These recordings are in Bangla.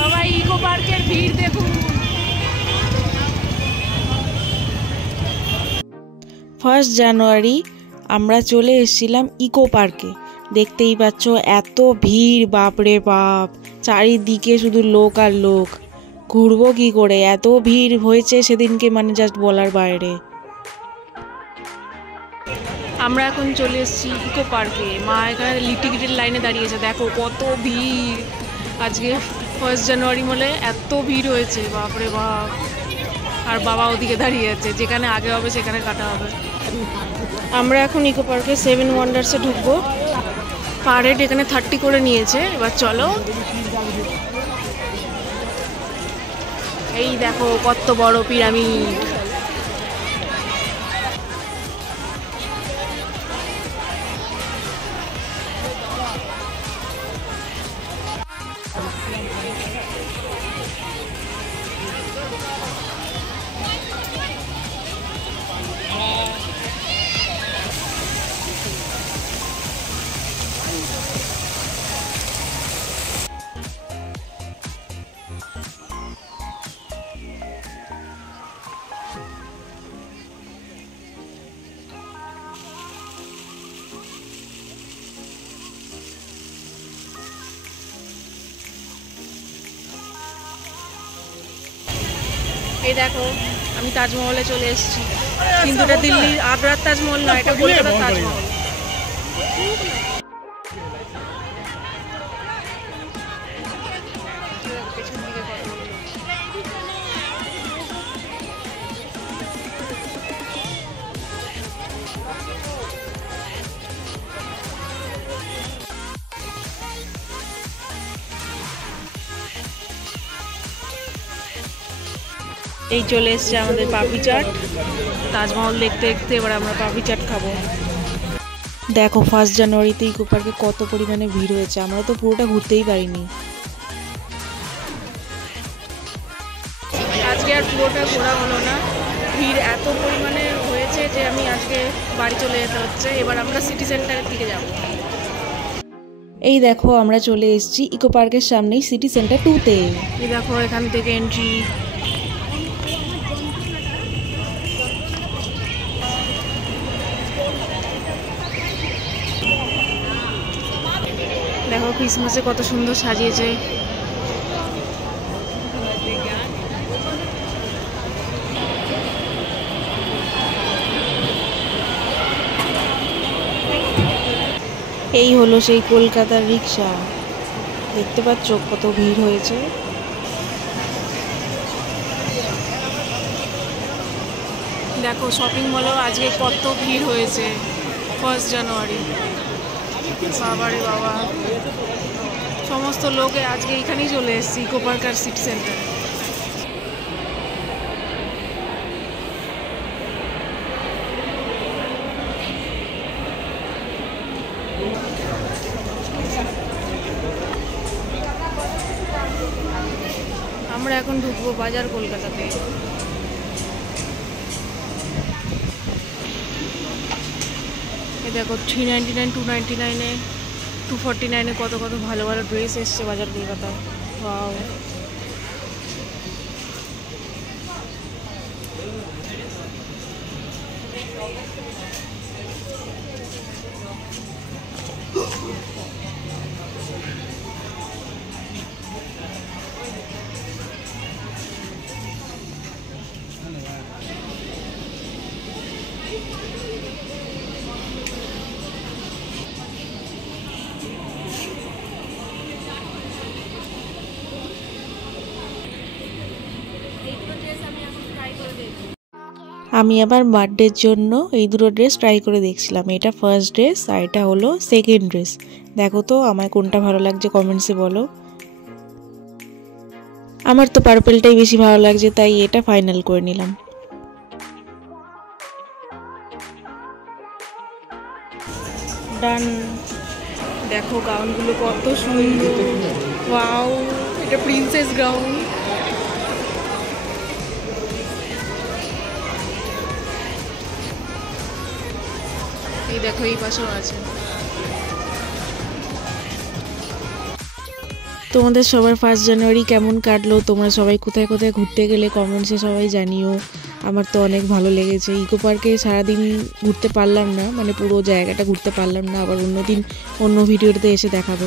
সবাই ইকো পার্কের ভিড় দেখুন। ফার্স্ট জানুয়ারি আমরা চলে এসেছিলাম ইকো পার্কে। দেখতেই পাচ্ছ এত ভিড়, বাপরে বাপ, চারিদিকে শুধু লোক আর লোক। ঘুরবো কি করে, এত ভিড় হয়েছে সেদিনকে, মানে জাস্ট বলার বাইরে। আমরা এখন চলে এসেছি ইকো পার্কে। মা এখানে টিকিটের লাইনে দাঁড়িয়েছে, দেখো কত ভিড়। আজকে ফার্স্ট জানুয়ারি বলে এত ভিড় হয়েছে, বাপরে বাপ। আর বাবা ওদিকে দাঁড়িয়ে আছে, যেখানে আগে হবে সেখানে কাটা হবে। আমরা এখন ইকো পার্কে 7 ওয়ান্ডার্সে ঢুকবো। পার হেড এখানে 30 করে নিয়েছে। এবার চলো। এই দেখো কত বড় পিরামিড। এই দেখো আমি তাজমহলে চলে এসেছি, কিন্তু এটা দিল্লির আগ্রার তাজমহল নয়, এটা কলকাতার তাজমহল। এই চলে এসছে আমাদের পাপড়ি চাট। তাজমহল দেখতে দেখতে এবার আমরা পাপড়ি চাট খাবো। দেখো ফার্স্ট জানুয়ারিতে ইকো পার্কে কত পরিমাণে ভিড় হয়েছে, আমরা তো পুরোটা ঘুরতেই পারিনি। আজকে আর পুরোটা ঘোরা হলো না, ভিড় এত পরিমাণে হয়েছে যে আমি আজকে বাড়ি চলে যেতে হচ্ছে। এবার আমরা সিটি সেন্টারের দিকে যাব। এই দেখো আমরা চলে এসেছি ইকো পার্কের সামনেই সিটি সেন্টার 2-তে। এই দেখো এখান থেকে এন্ট্রি। দেখো ক্রিসমাসে কত সুন্দর সাজিয়েছে। এই হলো সেই কলকাতার রিক্সা, দেখতে পাচ্ছ কত ভিড় হয়েছে। দেখো শপিং মলেও আজকে কত ভিড় হয়েছে ফার্স্ট জানুয়ারি। বাবারে বাবা, সমস্ত লোক আজকে এখানেই চলে এসেছে ইকো পার্ক আর সিটি সেন্টার। আমরা এখন ঢুকবো বাজার কলকাতাতে। এই দেখো 399, 299-এ, 249-এ কত কত ভালো ভালো ড্রেস এসছে বাজার কলকাতায়। ওয়াও। আমি আবার বার্থডের জন্য এই দুটো ড্রেস ট্রাই করে দেখছিলাম। এটা ফার্স্ট ড্রেস আর এটা হলো সেকেন্ড ড্রেস। দেখো তো আমায় কোনটা ভালো লাগছে কমেন্টসে বলো। আমার তো পার্পলটাই বেশি ভালো লাগছে, তাই এটা ফাইনাল করে নিলাম। ডান। দেখো গাউনগুলো কত সুন্দর। ওয়াও, এটা প্রিন্সেস গাউন। এই দেখো এই পাশেও আছে। তোমাদের সবার 1 জানুয়ারি কেমন কাটলো, তোমরা সবাই কোথায় কোথায় ঘুরতে গেলে কমেন্টসে সবাই জানিও। আমার তো অনেক ভালো লেগেছে। ইকো পার্কে সারাদিন ঘুরতে পারলাম না, মানে পুরো জায়গাটা ঘুরতে পারলাম না, আবার অন্যদিন অন্য ভিডিওতে এসে দেখাবো।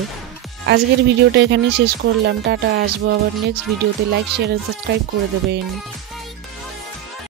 আজকের ভিডিওটা এখানেই শেষ করলাম। টাটা, আসবো আবার নেক্সট ভিডিওতে। লাইক, শেয়ার আর সাবস্ক্রাইব করে দেবেন।